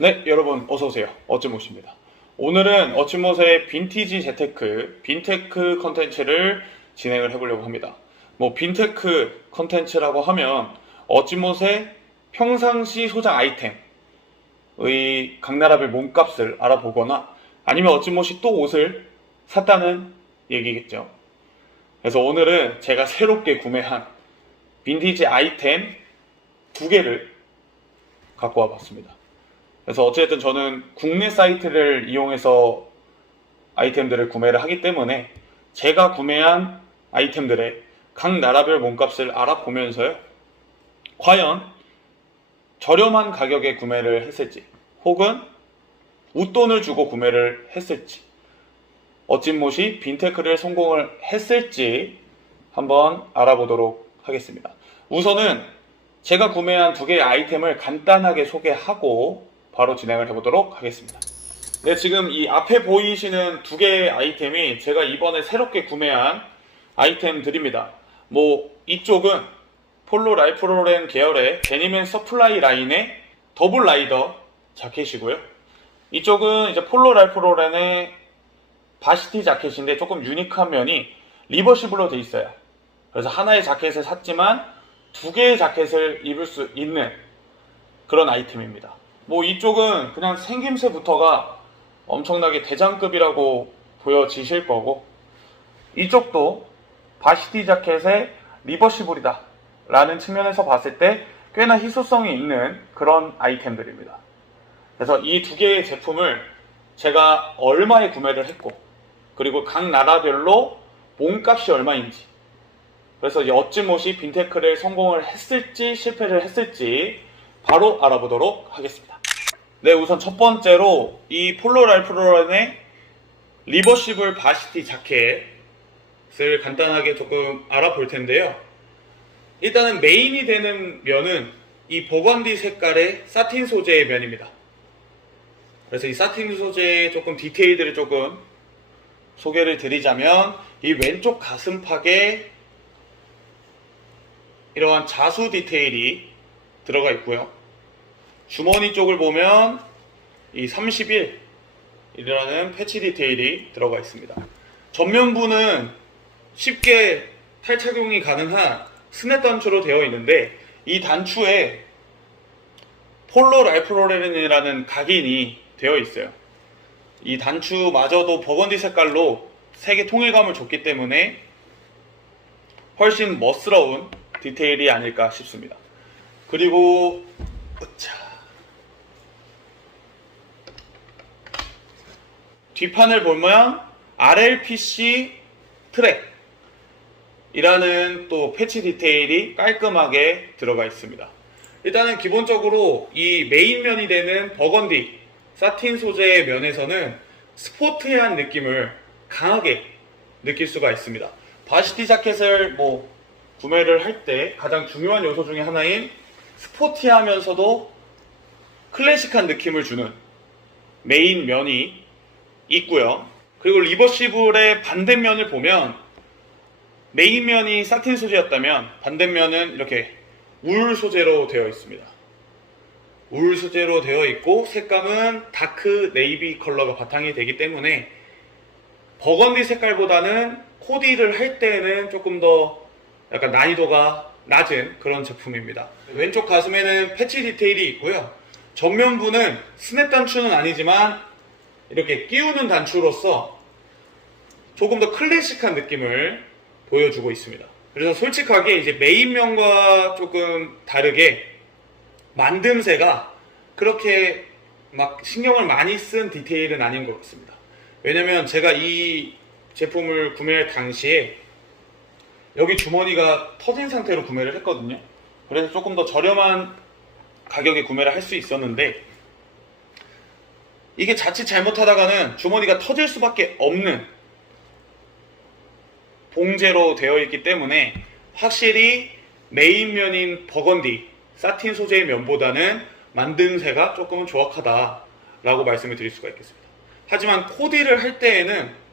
네, 여러분 어서오세요. 어찌못입니다. 오늘은 어찌못의 빈티지 재테크, 빈테크 컨텐츠를 진행을 해보려고 합니다. 빈테크 컨텐츠라고 하면 어찌못의 평상시 소장 아이템의 강나라별 몸값을 알아보거나 아니면 어찌못이 또 옷을 샀다는 얘기겠죠. 그래서 오늘은 제가 새롭게 구매한 빈티지 아이템 2개를 갖고 와봤습니다. 그래서 어쨌든 저는 국내 사이트를 이용해서 아이템들을 구매를 하기 때문에 제가 구매한 아이템들의 각 나라별 몸값을 알아보면서요, 과연 저렴한 가격에 구매를 했을지 혹은 웃돈을 주고 구매를 했을지, 어찐못이 빈테크를 성공을 했을지 한번 알아보도록 하겠습니다. 우선은 제가 구매한 2개의 아이템을 간단하게 소개하고 바로 진행을 해보도록 하겠습니다. 네, 지금 이 앞에 보이시는 2개의 아이템이 제가 이번에 새롭게 구매한 아이템들입니다. 이쪽은 폴로 랄프 로렌 계열의 데님 앤 서플라이 라인의 더블 라이더 자켓이고요. 이쪽은 이제 폴로 랄프 로렌의 바시티 자켓인데 조금 유니크한 면이 리버시블로 돼 있어요. 그래서 하나의 자켓을 샀지만 2개의 자켓을 입을 수 있는 그런 아이템입니다. 이쪽은 그냥 생김새부터가 엄청나게 대장급이라고 보여지실 거고, 이쪽도 바시티 자켓의 리버시블이다 라는 측면에서 봤을 때 꽤나 희소성이 있는 그런 아이템들입니다. 그래서 이 2개의 제품을 제가 얼마에 구매를 했고, 그리고 각 나라별로 몸값이 얼마인지, 그래서 어찌못이 빈테크를 성공을 했을지 실패를 했을지 바로 알아보도록 하겠습니다. 네, 우선 첫 번째로 이 폴로 랄프 로렌의 리버시블 바시티 자켓을 간단하게 조금 알아볼 텐데요. 일단은 메인이 되는 면은 이 버건디 색깔의 사틴 소재의 면입니다. 그래서 이 사틴 소재의 조금 디테일들을 조금 소개를 드리자면, 이 왼쪽 가슴팍에 이러한 자수 디테일이 들어가 있고요. 주머니 쪽을 보면 이 31이라는 패치 디테일이 들어가 있습니다. 전면부는 쉽게 탈착용이 가능한 스냅 단추로 되어 있는데, 이 단추에 폴로 랄프 로렌이라는 각인이 되어 있어요. 이 단추마저도 버건디 색깔로 색의 통일감을 줬기 때문에 훨씬 멋스러운 디테일이 아닐까 싶습니다. 그리고 뒷판을 보면 RLPC 트랙이라는 또 패치 디테일이 깔끔하게 들어가 있습니다. 일단은 기본적으로 이 메인면이 되는 버건디 사틴 소재의 면에서는 스포티한 느낌을 강하게 느낄 수가 있습니다. 바시티 자켓을 구매를 할 때 가장 중요한 요소 중에 하나인 스포티하면서도 클래식한 느낌을 주는 메인 면이 있고요. 그리고 리버시블의 반대면을 보면 메인 면이 사틴 소재였다면 반대면은 이렇게 울 소재로 되어 있습니다. 울 소재로 되어 있고 색감은 다크 네이비 컬러가 바탕이 되기 때문에 버건디 색깔보다는 코디를 할 때에는 조금 더 약간 난이도가 낮은 그런 제품입니다. 왼쪽 가슴에는 패치 디테일이 있고요. 전면부는 스냅 단추는 아니지만 이렇게 끼우는 단추로서 조금 더 클래식한 느낌을 보여주고 있습니다. 그래서 솔직하게 이제 메인면과 조금 다르게 만듦새가 그렇게 막 신경을 많이 쓴 디테일은 아닌 것 같습니다. 왜냐면 제가 이 제품을 구매할 당시에 여기 주머니가 터진 상태로 구매를 했거든요. 그래서 조금 더 저렴한 가격에 구매를 할 수 있었는데, 이게 자칫 잘못하다가는 주머니가 터질 수밖에 없는 봉제로 되어 있기 때문에 확실히 메인면인 버건디 사틴 소재의 면보다는 만듦새가 조금은 조악하다라고 말씀을 드릴 수가 있겠습니다. 하지만 코디를 할 때에는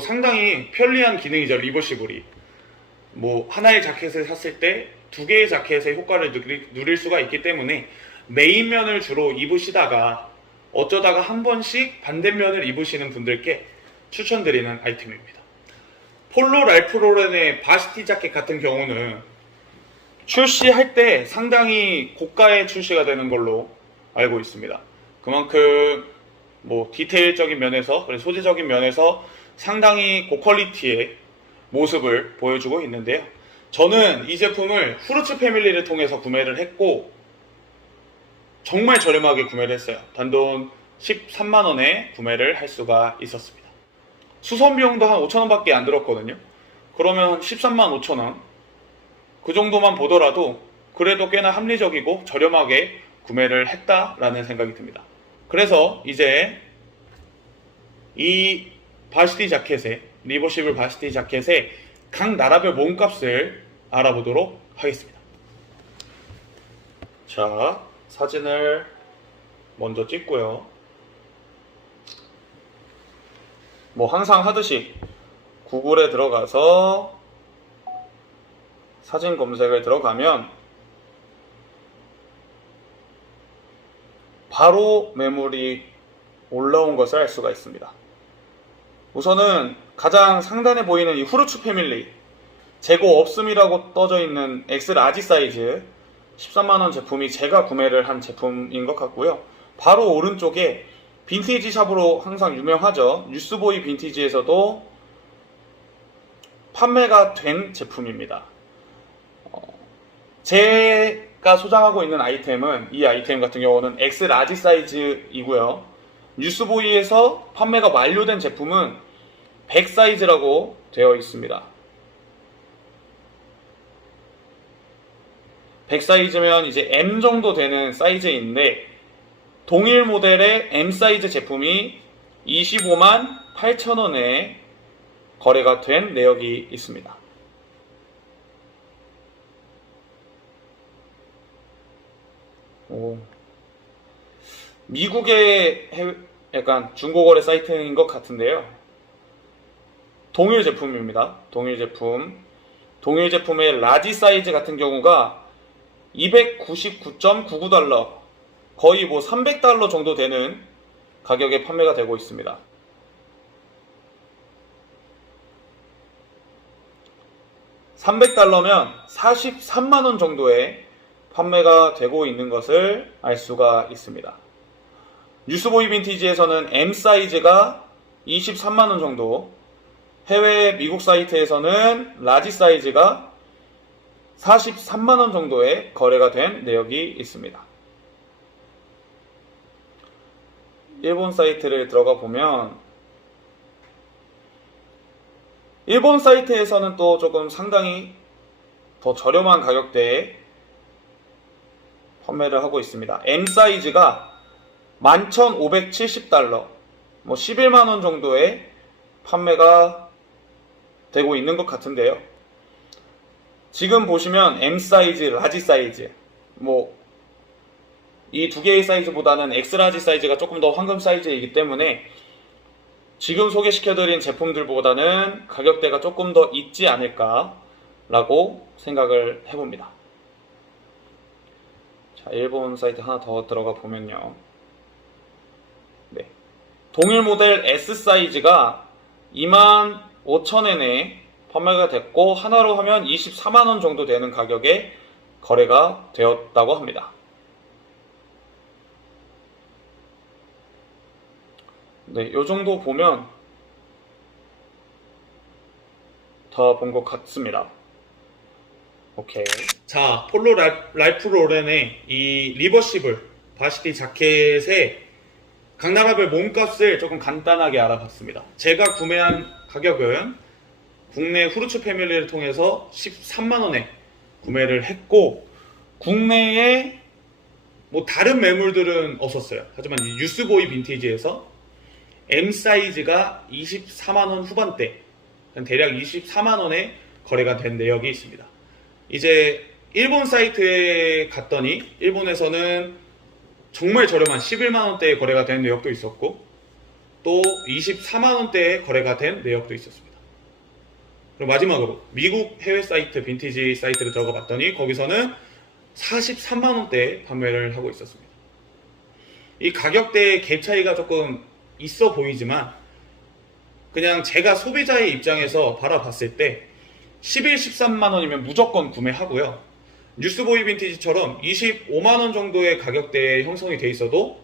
상당히 편리한 기능이죠. 리버시블이 하나의 자켓을 샀을 때 2개의 자켓의 효과를 누릴 수가 있기 때문에 메인면을 주로 입으시다가 어쩌다가 한 번씩 반대면을 입으시는 분들께 추천드리는 아이템입니다. 폴로 랄프 로렌의 바시티 자켓 같은 경우는 출시할 때 상당히 고가에 출시가 되는 걸로 알고 있습니다. 그만큼 뭐 디테일적인 면에서, 소재적인 면에서 상당히 고퀄리티의 모습을 보여주고 있는데요. 저는 이 제품을 후르츠 패밀리를 통해서 구매를 했고 정말 저렴하게 구매를 했어요. 단돈 13만원에 구매를 할 수가 있었습니다. 수선 비용도 한 5천원 밖에 안 들었거든요. 그러면 13만 5천원 그 정도만 보더라도 그래도 꽤나 합리적이고 저렴하게 구매를 했다라는 생각이 듭니다. 그래서 이제 이 바시티 자켓의 리버시블 바시티 자켓의 각 나라별 몸값을 알아보도록 하겠습니다. 자, 사진을 먼저 찍고요. 뭐 항상 하듯이 구글에 들어가서 사진 검색을 들어가면 바로 매물이 올라온 것을 알 수가 있습니다. 우선은 가장 상단에 보이는 이 후르츠 패밀리 재고 없음이라고 떠져 있는 X 라지 사이즈 13만원 제품이 제가 구매를 한 제품인 것 같고요. 바로 오른쪽에 빈티지 샵으로 항상 유명하죠. 뉴스보이 빈티지에서도 판매가 된 제품입니다. 제가 소장하고 있는 아이템은 이 아이템 같은 경우는 X 라지 사이즈이고요. 뉴스보이에서 판매가 완료된 제품은 100 사이즈라고 되어 있습니다. 100 사이즈면 이제 M 정도 되는 사이즈인데 동일 모델의 M 사이즈 제품이 25만 8천원에 거래가 된 내역이 있습니다. 미국의 약간 중고거래 사이트인 것 같은데요. 동일 제품입니다. 동일 제품의 라지 사이즈 같은 경우가 299.99달러 거의 뭐 300달러 정도 되는 가격에 판매가 되고 있습니다. $300면 43만원 정도에 판매가 되고 있는 것을 알 수가 있습니다. 뉴스보이 빈티지에서는 M 사이즈가 23만원 정도, 해외 미국 사이트에서는 라지 사이즈가 43만원 정도에 거래가 된 내역이 있습니다. 일본 사이트를 들어가 보면 일본 사이트에서는 또 조금 상당히 더 저렴한 가격대에 판매를 하고 있습니다. M 사이즈가 11,570달러, 뭐 11만원 정도에 판매가 되고 있는 것 같은데요. 지금 보시면 M 사이즈, 라지 사이즈, 뭐 이 두 개의 사이즈보다는 X 라지 사이즈가 조금 더 황금 사이즈이기 때문에 지금 소개시켜드린 제품들보다는 가격대가 조금 더 있지 않을까 라고 생각을 해봅니다. 자, 일본 사이트 하나 더 들어가 보면요. 네. 동일 모델 S 사이즈가 25,000엔에 판매가 됐고 하나로 하면 24만원 정도 되는 가격에 거래가 되었다고 합니다. 네, 요 정도 보면 다 본 것 같습니다. 오케이. 자, 폴로 랄프 로렌의 이 리버시블 바시티 자켓의 각 나라별 몸값을 조금 간단하게 알아봤습니다. 제가 구매한 가격은 국내 후르츠 패밀리를 통해서 13만원에 구매를 했고 국내에 뭐 다른 매물들은 없었어요. 하지만 이 뉴스보이 빈티지에서 M 사이즈가 24만원 후반대, 대략 24만원에 거래가 된 내역이 있습니다. 이제 일본 사이트에 갔더니 일본에서는 정말 저렴한 11만원대에 거래가 된 내역도 있었고 또 24만원대에 거래가 된 내역도 있었습니다. 그리고 마지막으로 미국 해외 사이트 빈티지 사이트를 들어가 봤더니 거기서는 43만원대에 판매를 하고 있었습니다. 이 가격대의 갭 차이가 조금 있어 보이지만 그냥 제가 소비자의 입장에서 바라봤을 때 11, 13만원이면 무조건 구매하고요. 뉴스보이 빈티지처럼 25만원 정도의 가격대에 형성이 돼 있어도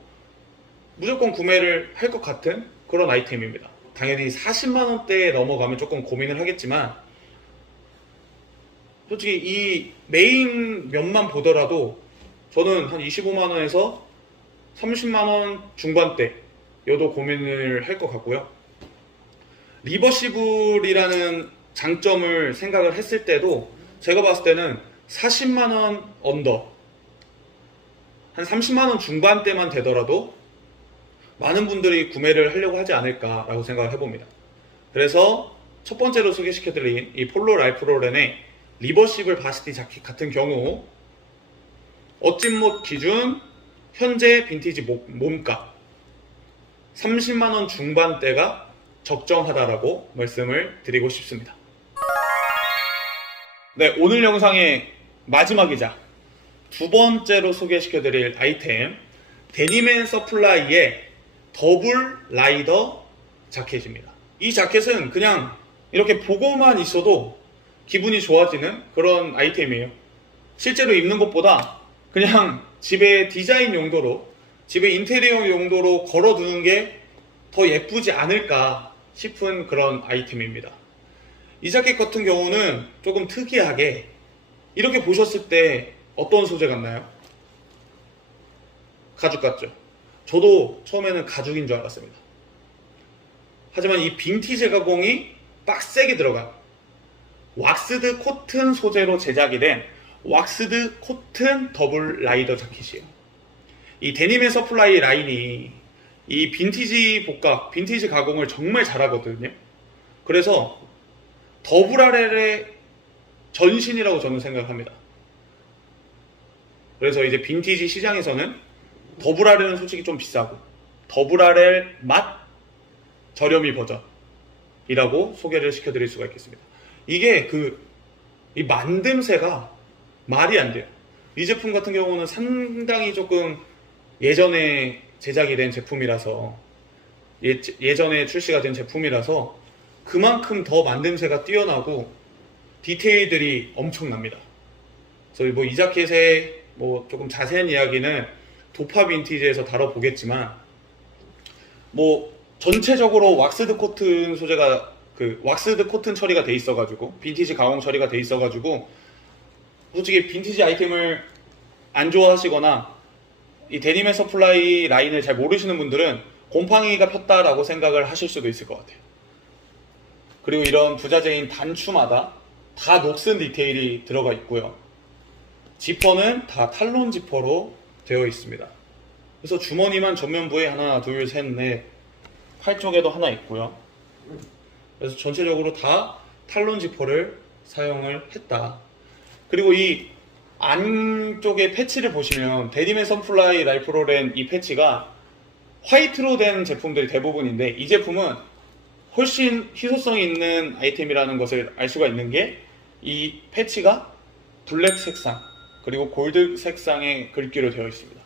무조건 구매를 할 것 같은 그런 아이템입니다. 당연히 40만원대에 넘어가면 조금 고민을 하겠지만 솔직히 이 메인 면만 보더라도 저는 한 25만원에서 30만원 중반대여도 고민을 할 것 같고요. 리버시블이라는 장점을 생각을 했을 때도 제가 봤을 때는 40만원 언더, 한 30만원 중반대만 되더라도 많은 분들이 구매를 하려고 하지 않을까라고 생각을 해봅니다. 그래서 첫 번째로 소개시켜드린 이 폴로 랄프로렌의 리버시블 바시티 자켓 같은 경우 어찐못 기준 현재 빈티지 몸값 30만원 중반대가 적정하다라고 말씀을 드리고 싶습니다. 네, 오늘 영상의 마지막이자 두 번째로 소개시켜드릴 아이템, 데님앤 서플라이의 더블 라이더 자켓입니다. 이 자켓은 그냥 이렇게 보고만 있어도 기분이 좋아지는 그런 아이템이에요. 실제로 입는 것보다 그냥 집에 디자인 용도로, 집에 인테리어 용도로 걸어두는 게 더 예쁘지 않을까 싶은 그런 아이템입니다. 이 자켓 같은 경우는 조금 특이하게 이렇게 보셨을 때 어떤 소재 같나요? 가죽 같죠? 저도 처음에는 가죽인 줄 알았습니다. 하지만 이 빈티지 가공이 빡세게 들어간 왁스드 코튼 소재로 제작이 된 왁스드 코튼 더블 라이더 자켓이에요. 이 데님앤 서플라이 라인이 이 빈티지 복각, 빈티지 가공을 정말 잘하거든요. 그래서 더블 RL의 전신이라고 저는 생각합니다. 그래서 이제 빈티지 시장에서는 더블 RL은 솔직히 좀 비싸고 더블 RL 맛 저렴이 버전이라고 소개를 시켜드릴 수가 있겠습니다. 이게 이 만듦새가 말이 안 돼요. 이 제품 같은 경우는 상당히 조금 예전에 제작이 된 제품이라서 예전에 출시가 된 제품이라서 그만큼 더 만듦새가 뛰어나고 디테일들이 엄청납니다. 그래서 뭐 이 자켓의 뭐 조금 자세한 이야기는 도파 빈티지에서 다뤄보겠지만 뭐 전체적으로 왁스드 코튼 소재가 왁스드 코튼 처리가 돼 있어가지고 빈티지 가공 처리가 돼 있어가지고 솔직히 빈티지 아이템을 안 좋아하시거나 이 데님앤 서플라이 라인을 잘 모르시는 분들은 곰팡이가 폈다라고 생각을 하실 수도 있을 것 같아요. 그리고 이런 부자재인 단추마다 다 녹슨 디테일이 들어가 있고요. 지퍼는 다 탈론 지퍼로 되어 있습니다. 그래서 주머니만 전면부에 하나, 둘, 셋, 넷, 팔 쪽에도 하나 있고요. 그래서 전체적으로 다 탈론 지퍼를 사용을 했다. 그리고 이 안쪽에 패치를 보시면 데님앤 서플라이 랄프로렌 이 패치가 화이트로 된 제품들이 대부분인데 이 제품은 훨씬 희소성이 있는 아이템이라는 것을 알 수가 있는 게 이 패치가 블랙 색상 그리고 골드 색상의 글귀로 되어 있습니다.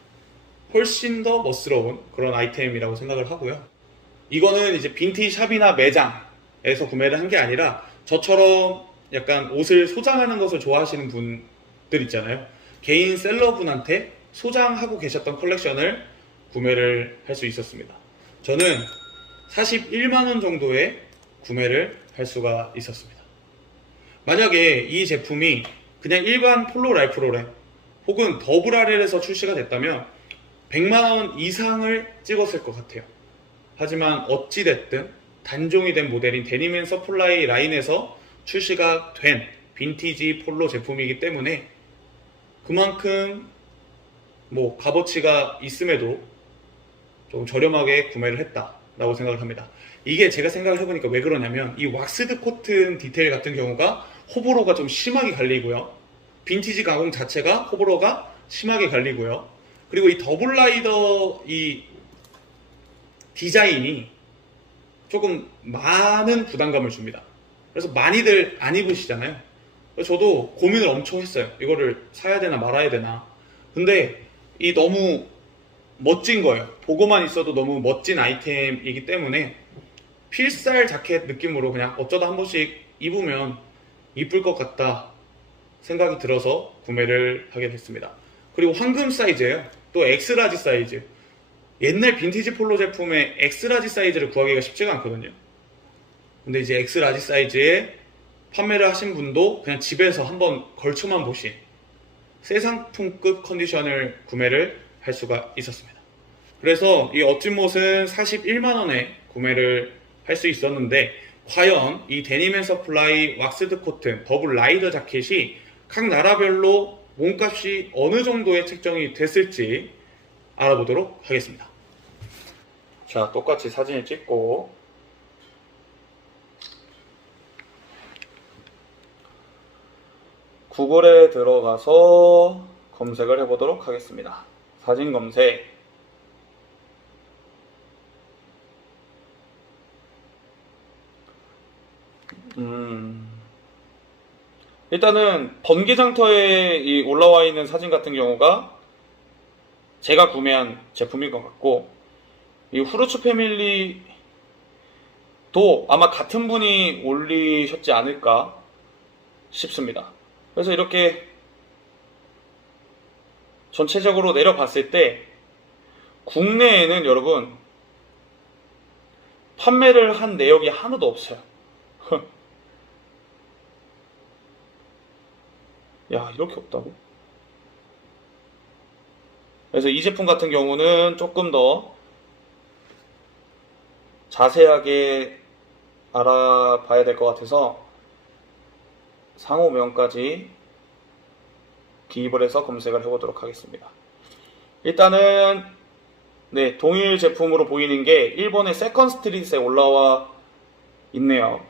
훨씬 더 멋스러운 그런 아이템이라고 생각을 하고요. 이거는 이제 빈티지 샵이나 매장에서 구매를 한 게 아니라 저처럼 약간 옷을 소장하는 것을 좋아하시는 분들 있잖아요. 개인 셀러분한테 소장하고 계셨던 컬렉션을 구매를 할 수 있었습니다. 저는 41만원 정도에 구매를 할 수가 있었습니다. 만약에 이 제품이 그냥 일반 폴로 랄프로렌 혹은 더블 RL에서 출시가 됐다면 100만원 이상을 찍었을 것 같아요. 하지만 어찌됐든 단종이 된 모델인 데님앤 서플라이 라인에서 출시가 된 빈티지 폴로 제품이기 때문에 그만큼 뭐 값어치가 있음에도 좀 저렴하게 구매를 했다라고 생각을 합니다. 이게 제가 생각을 해보니까 왜 그러냐면 이 왁스드 코튼 디테일 같은 경우가 호불호가 좀 심하게 갈리고요. 빈티지 가공 자체가 호불호가 심하게 갈리고요. 그리고 이 더블 라이더 이 디자인이 조금 많은 부담감을 줍니다. 그래서 많이들 안 입으시잖아요. 저도 고민을 엄청 했어요. 이거를 사야 되나 말아야 되나. 근데 이 너무 멋진 거예요. 보고만 있어도 너무 멋진 아이템이기 때문에 필살 자켓 느낌으로 그냥 어쩌다 한 번씩 입으면 이쁠 것 같다 생각이 들어서 구매를 하게 됐습니다. 그리고 황금 사이즈예요. 또 엑스라지 사이즈. 옛날 빈티지 폴로 제품의 엑스라지 사이즈를 구하기가 쉽지가 않거든요. 근데 이제 엑스라지 사이즈에 판매를 하신 분도 그냥 집에서 한번 걸쳐만 보신 새 상품급 컨디션을 구매를 할 수가 있었습니다. 그래서 이 어찌못은 41만원에 구매를 할 수 있었는데, 과연 이 데님앤서플라이 왁스드 코튼 더블 라이더 자켓이 각 나라별로 몸값이 어느 정도의 책정이 됐을지 알아보도록 하겠습니다. 자, 똑같이 사진을 찍고 구글에 들어가서 검색을 해보도록 하겠습니다. 사진 검색. 일단은 번개장터에 이 올라와 있는 사진 같은 경우가 제가 구매한 제품일 것 같고, 이 후르츠 패밀리도 아마 같은 분이 올리셨지 않을까 싶습니다. 그래서 이렇게 전체적으로 내려봤을 때 국내에는 여러분 판매를 한 내역이 하나도 없어요. 야, 이렇게 없다고? 그래서 이 제품 같은 경우는 조금 더 자세하게 알아봐야 될 것 같아서 상호명까지 기입을 해서 검색을 해보도록 하겠습니다. 일단은 네, 동일 제품으로 보이는 게 일본의 세컨 스트릿에 올라와 있네요.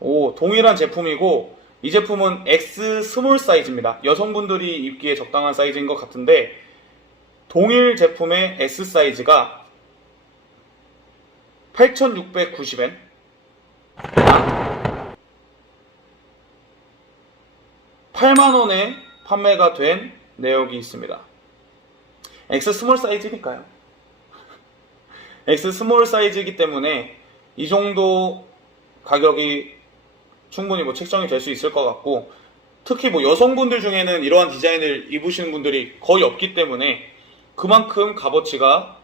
오, 동일한 제품이고 이 제품은 X 스몰 사이즈입니다. 여성분들이 입기에 적당한 사이즈인 것 같은데, 동일 제품의 S 사이즈가 8,690엔, 8만원에 판매가 된 내역이 있습니다. X 스몰 사이즈니까요. X 스몰 사이즈이기 때문에 이 정도 가격이 충분히 책정이 될 수 있을 것 같고, 특히 여성분들 중에는 이러한 디자인을 입으시는 분들이 거의 없기 때문에 그만큼 값어치가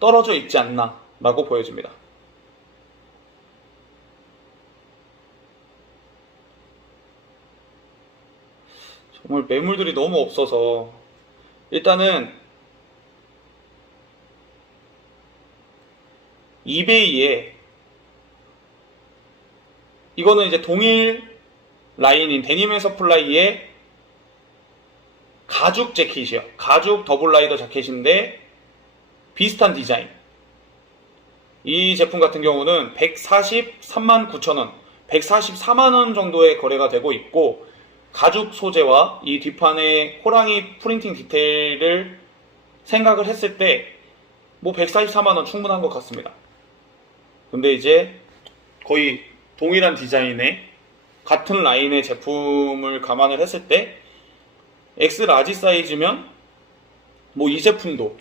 떨어져 있지 않나 라고 보여집니다. 정말 매물들이 너무 없어서 일단은 이베이에, 이거는 이제 동일 라인인 데님앤서플라이의 가죽 재킷이요. 가죽 더블 라이더 자켓인데 비슷한 디자인. 이 제품 같은 경우는 143만 9천원, 144만원 정도의 거래가 되고 있고, 가죽 소재와 이 뒷판의 호랑이 프린팅 디테일을 생각을 했을 때 144만원 충분한 것 같습니다. 근데 이제 거의 동일한 디자인의 같은 라인의 제품을 감안을 했을 때 X 라지 사이즈면 이 제품도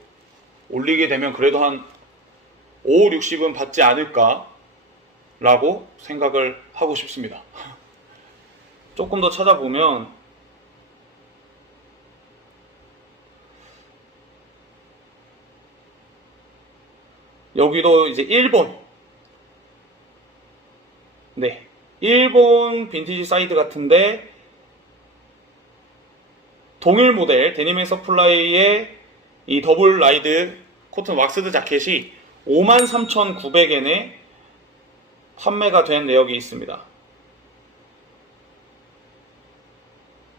올리게 되면 그래도 한 5, 60은 받지 않을까 라고 생각을 하고 싶습니다. 조금 더 찾아보면 여기도 이제 일본 빈티지 사이트 같은데 동일 모델 데님앤서플라이의 이 더블 라이드 코튼 왁스드 자켓이 53,900엔에 판매가 된 내역이 있습니다.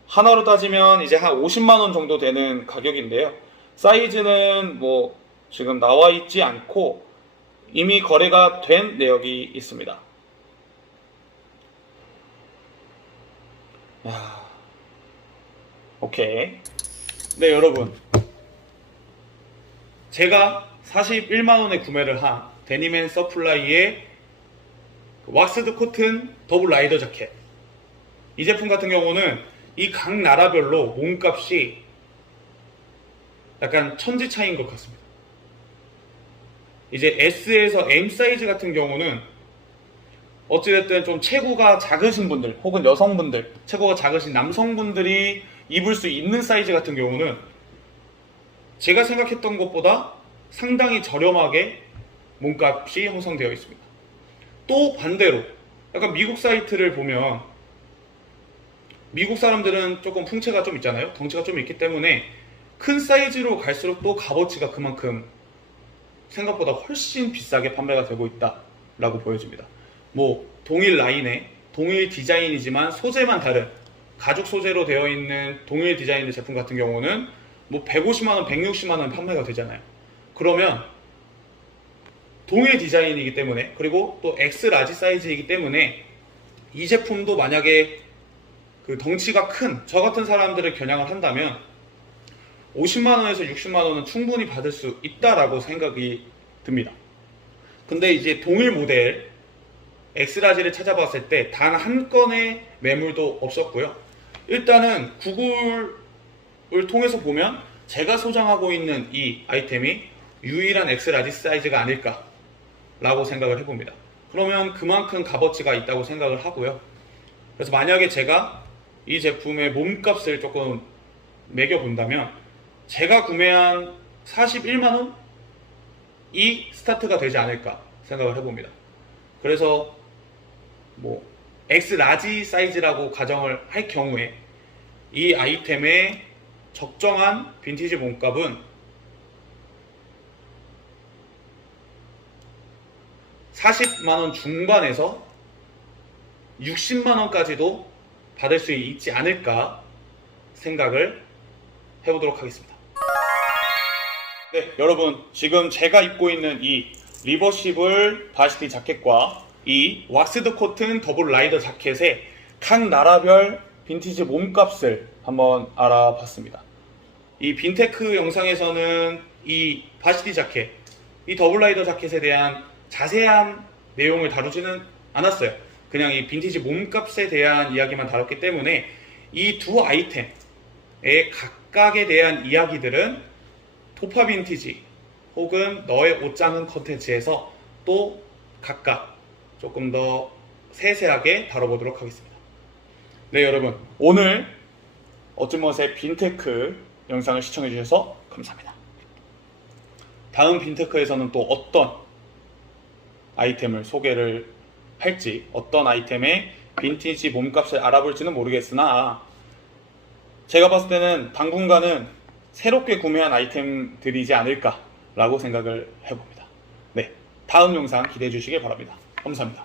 하나로 따지면 이제 한 50만원 정도 되는 가격인데요. 사이즈는 지금 나와 있지 않고 이미 거래가 된 내역이 있습니다. 오케이. 네, 여러분, 제가 41만원에 구매를 한 데님앤서플라이의 왁스드 코튼 더블 라이더 자켓. 이 제품 같은 경우는 이 각 나라별로 몸값이 약간 천지 차이인 것 같습니다. 이제 S에서 M 사이즈 같은 경우는 어찌됐든 좀 체구가 작으신 분들 혹은 여성분들, 체구가 작으신 남성분들이 입을 수 있는 사이즈 같은 경우는 제가 생각했던 것보다 상당히 저렴하게 몸값이 형성되어 있습니다. 또 반대로 약간 미국 사이트를 보면 미국 사람들은 조금 풍채가 좀 있잖아요. 덩치가 좀 있기 때문에 큰 사이즈로 갈수록 또 값어치가 그만큼 생각보다 훨씬 비싸게 판매가 되고 있다라고 보여집니다. 뭐 동일 라인에 동일 디자인이지만 소재만 다른 가죽 소재로 되어 있는 동일 디자인의 제품 같은 경우는 뭐 150만원, 160만원 판매가 되잖아요. 그러면 동일 디자인이기 때문에, 그리고 또 X 라지 사이즈이기 때문에 이 제품도 만약에 그 덩치가 큰 저 같은 사람들을 겨냥을 한다면 50만원에서 60만원은 충분히 받을 수 있다라고 생각이 듭니다. 근데 이제 동일 모델 X라지를 찾아봤을 때 단 한 건의 매물도 없었고요. 일단은 구글을 통해서 보면 제가 소장하고 있는 이 아이템이 유일한 X라지 사이즈가 아닐까라고 생각을 해봅니다. 그러면 그만큼 값어치가 있다고 생각을 하고요. 그래서 만약에 제가 이 제품의 몸값을 조금 매겨본다면 제가 구매한 41만원? 이 스타트가 되지 않을까 생각을 해봅니다. 그래서 뭐 X 라지 사이즈라고 가정을 할 경우에 이 아이템의 적정한 빈티지 몸값은 40만원 중반에서 60만원까지도 받을 수 있지 않을까 생각을 해보도록 하겠습니다. 네, 여러분, 지금 제가 입고 있는 이 리버시블 바시티 자켓과 이 왁스드 코튼 더블 라이더 자켓의 각 나라별 빈티지 몸값을 한번 알아봤습니다. 이 빈테크 영상에서는 이 바시티 자켓, 이 더블 라이더 자켓에 대한 자세한 내용을 다루지는 않았어요. 그냥 이 빈티지 몸값에 대한 이야기만 다뤘기 때문에 이 두 아이템의 각각에 대한 이야기들은 도파 빈티지 혹은 너의 옷장은 컨텐츠에서 또 각각 조금 더 세세하게 다뤄보도록 하겠습니다. 네, 여러분, 오늘 어쯤멋의 빈테크 영상을 시청해주셔서 감사합니다. 다음 빈테크에서는 또 어떤 아이템을 소개를 할지, 어떤 아이템의 빈티지 몸값을 알아볼지는 모르겠으나 제가 봤을 때는 당분간은 새롭게 구매한 아이템들이지 않을까 라고 생각을 해봅니다. 네, 다음 영상 기대해 주시길 바랍니다. 감사합니다.